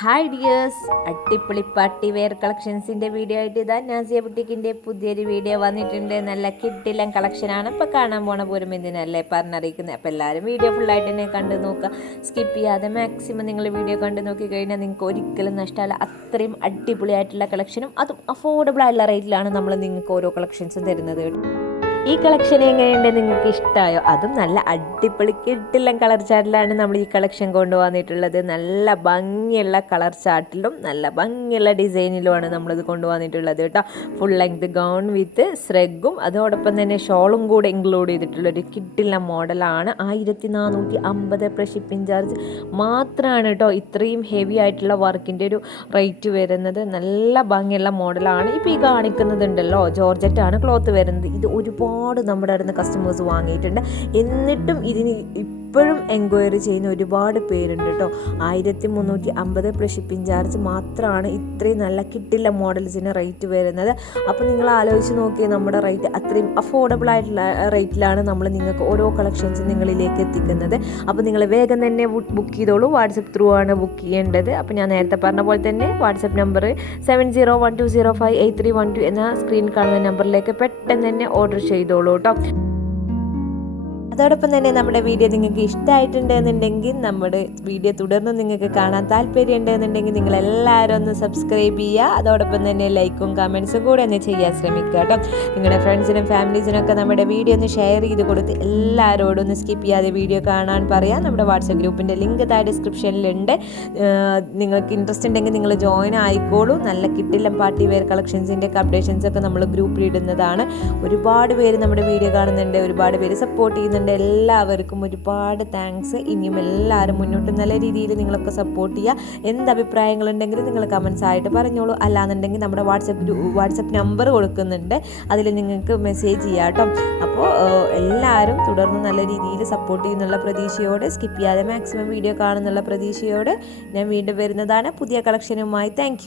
Hi dears, അട്ടിപ്പൊളി party wear കളക്ഷൻസിൻ്റെ video ആയിട്ട് ഇതാ നാസിയ ബുട്ടിക്കിൻ്റെ പുതിയൊരു വീഡിയോ വന്നിട്ടുണ്ട്. നല്ല കിഡിലൻ കളക്ഷനാണ് ഇപ്പോൾ കാണാൻ പോണ പോലും എന്തിനല്ലേ പറഞ്ഞറിയിക്കുന്നത്. അപ്പോൾ എല്ലാവരും വീഡിയോ ഫുള്ളായിട്ട് തന്നെ കണ്ടു നോക്കുക, സ്കിപ്പ് ചെയ്യാതെ മാക്സിമം നിങ്ങൾ വീഡിയോ കണ്ടു നോക്കി കഴിഞ്ഞാൽ നിങ്ങൾക്ക് ഒരിക്കലും നഷ്ടമല്ല. അത്രയും അടിപൊളിയായിട്ടുള്ള കളക്ഷനും അതും അഫോർഡബിൾ ആയിട്ടുള്ള റേറ്റിലാണ് നമ്മൾ നിങ്ങൾക്ക് ഓരോ കളക്ഷൻസും തരുന്നത്. ഈ കളക്ഷൻ എങ്ങനെയുണ്ട്, നിങ്ങൾക്ക് ഇഷ്ടമായോ? അതും നല്ല അടിപൊളി കിഡിലൻ കളർ ചാർട്ടിലാണ് നമ്മൾ ഈ കളക്ഷൻ കൊണ്ടുവന്നിട്ടുള്ളത്. നല്ല ഭംഗിയുള്ള കളർ ചാർട്ടിലും നല്ല ഭംഗിയുള്ള ഡിസൈനിലുമാണ് നമ്മളിത് കൊണ്ടുവന്നിട്ടുള്ളത് കേട്ടോ. ഫുൾ ലെങ്ത് ഗൗൺ വിത്ത് സ്രെഗും അതോടൊപ്പം തന്നെ ഷോളും കൂടെ ഇൻക്ലൂഡ് ചെയ്തിട്ടുള്ളൊരു കിഡിലൻ മോഡലാണ്. 1450 പ്ലസ് ഷിപ്പിംഗ് ചാർജ് മാത്രമാണ് കേട്ടോ. ഇത്രയും ഹെവി ആയിട്ടുള്ള വർക്കിൻ്റെ ഒരു റേറ്റ് വരുന്നത്. നല്ല ഭംഗിയുള്ള മോഡലാണ്. ഇപ്പോൾ ഈ കാണിക്കുന്നതുണ്ടല്ലോ, ജോർജറ്റാണ് ക്ലോത്ത് വരുന്നത്. ഇത് ഒരുപാട് നമ്മുടെ അടുത്ത് കസ്റ്റമേഴ്സ് വാങ്ങിയിട്ടുണ്ട്. എന്നിട്ടും ഇതിന് ഇപ്പോഴും എൻക്വയറി ചെയ്യുന്ന ഒരുപാട് പേരുണ്ട് കേട്ടോ. 1350 പ്ലസ് ഷിപ്പിംഗ് ചാർജ് മാത്രമാണ് ഇത്രയും നല്ല കിട്ടില്ല മോഡൽസിന് റേറ്റ് വരുന്നത്. അപ്പോൾ നിങ്ങൾ ആലോചിച്ച് നോക്കിയാൽ നമ്മുടെ റേറ്റ് അത്രയും അഫോർഡബിൾ ആയിട്ടുള്ള റേറ്റിലാണ് നമ്മൾ നിങ്ങൾക്ക് ഓരോ കളക്ഷൻസും നിങ്ങളിലേക്ക് എത്തിക്കുന്നത്. അപ്പോൾ നിങ്ങൾ വേഗം തന്നെ ബുക്ക് ചെയ്തോളൂ. വാട്സപ്പ് ത്രൂ ആണ് ബുക്ക് ചെയ്യേണ്ടത്. അപ്പോൾ ഞാൻ നേരത്തെ പറഞ്ഞ പോലെ തന്നെ വാട്സപ്പ് നമ്പർ 7012058312 എന്ന സ്ക്രീൻ കാണുന്ന നമ്പറിലേക്ക് പെട്ടെന്ന് തന്നെ ഓർഡർ ചെയ്തോളൂ കേട്ടോ. അതോടൊപ്പം തന്നെ നമ്മുടെ വീഡിയോ നിങ്ങൾക്ക് ഇഷ്ടമായിട്ടുണ്ടെന്നുണ്ടെങ്കിൽ നമ്മുടെ വീഡിയോ തുടർന്ന് നിങ്ങൾക്ക് കാണാൻ താല്പര്യമുണ്ടെന്നുണ്ടെങ്കിൽ നിങ്ങളെല്ലാവരും ഒന്ന് സബ്സ്ക്രൈബ് ചെയ്യുക. അതോടൊപ്പം തന്നെ ലൈക്കും കമൻസും കൂടെ ഒന്ന് ചെയ്യാൻ ശ്രമിക്കുക കേട്ടോ. നിങ്ങളുടെ ഫ്രണ്ട്സിനും ഫാമിലീസിനൊക്കെ നമ്മുടെ വീഡിയോ ഒന്ന് ഷെയർ ചെയ്ത് കൊടുത്ത് എല്ലാവരോടും ഒന്ന് സ്കിപ്പ് ചെയ്യാതെ വീഡിയോ കാണാൻ പറയാം. നമ്മുടെ വാട്സപ്പ് ഗ്രൂപ്പിൻ്റെ ലിങ്ക് താഴെ ഡിസ്ക്രിപ്ഷനിലുണ്ട്. നിങ്ങൾക്ക് ഇൻട്രസ്റ്റ് ഉണ്ടെങ്കിൽ നിങ്ങൾ ജോയിൻ ആയിക്കോളൂ. നല്ല കിട്ടില്ല പാർട്ടി വെയർ കളക്ഷൻസിൻ്റെ അപ്ഡേഷൻസ് ഒക്കെ നമ്മൾ ഗ്രൂപ്പിൽ ഇടുന്നതാണ്. ഒരുപാട് പേര് നമ്മുടെ വീഡിയോ കാണുന്നുണ്ട്, ഒരുപാട് പേര് സപ്പോർട്ട് ചെയ്യുന്നുണ്ട്. എല്ലാവർക്കും ഒരുപാട് താങ്ക്സ്. ഇനിയും എല്ലാവരും മുന്നോട്ട് നല്ല രീതിയിൽ നിങ്ങളൊക്കെ സപ്പോർട്ട് ചെയ്യുക. എന്ത് അഭിപ്രായങ്ങളുണ്ടെങ്കിലും നിങ്ങൾ കമൻസ് ആയിട്ട് പറഞ്ഞോളൂ. അല്ലാന്നുണ്ടെങ്കിൽ നമ്മുടെ വാട്സപ്പ് നമ്പർ കൊടുക്കുന്നുണ്ട്, അതിൽ നിങ്ങൾക്ക് മെസ്സേജ് ചെയ്യാം കേട്ടോ. അപ്പോൾ എല്ലാവരും തുടർന്ന് നല്ല രീതിയിൽ സപ്പോർട്ട് ചെയ്യുന്നുള്ള പ്രതീക്ഷയോടെ, സ്കിപ്പ് ചെയ്യാതെ മാക്സിമം വീഡിയോ കാണുന്നുള്ള പ്രതീക്ഷയോടെ ഞാൻ വീണ്ടും വരുന്നതാണ് പുതിയ കളക്ഷനുമായി. താങ്ക്